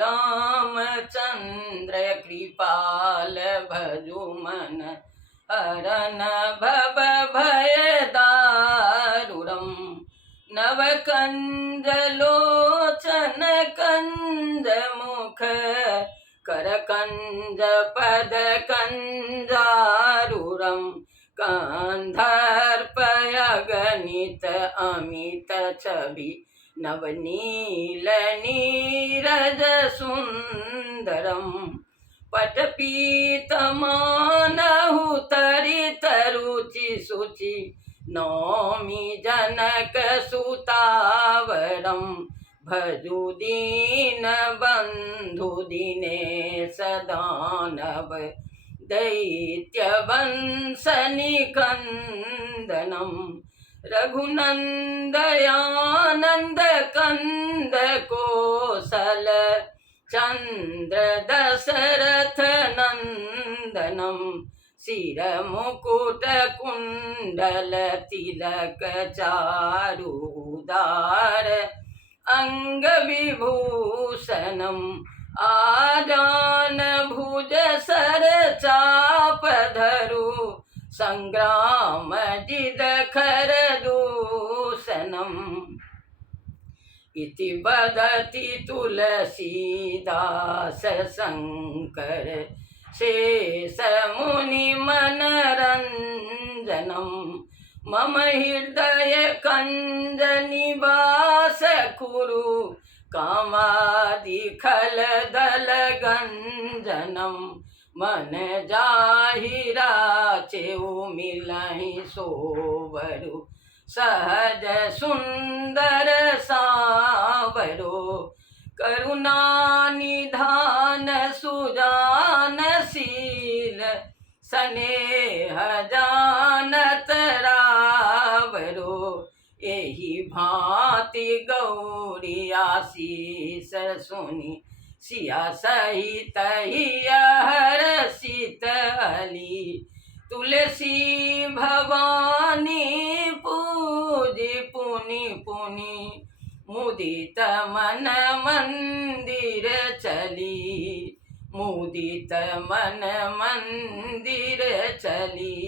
रामचंद्र कृपाल भजु मन हरन भव भय दारुणम् नवकंज लोचन कंज मुख करकंज पद कंजारूरम् कंधर्पयगणित अमित छवि नवनील नीरज सुंदरम् पटपीतमानहु तरित रुचि शुचि नौमि जनक सुतावरम् भजु दीन बंधु दिनेश दानव दैत्य वंश निकंदनम् रघुनंदयानंद कंद कोसल चंद्र दशरथ नंदनम् शिर मुकुट कुंडल तिलक चारुदार अंग विभूषणम् आजान भुज सर चाप धरु संग्राम जिद खर दूषणम् इति वदति तुलसीदास शंकर शेष मुनि मनरंजनम् मम हृदय कंज निवास कुरु कामादि खल दल गंजनम् मन जाहि राचेउ मिलहि सोवरु सहज सुंदर सांवरो करुणा निधान सुजान शील स्नेह जानत रावरो एहि भांति गौरी आशीष सुनि सिया सहित हर्षित अली तुलसी भवानी पूजी पुनि पुनि मुदित मन मंदिर चली मुदित मन मंदिर चली।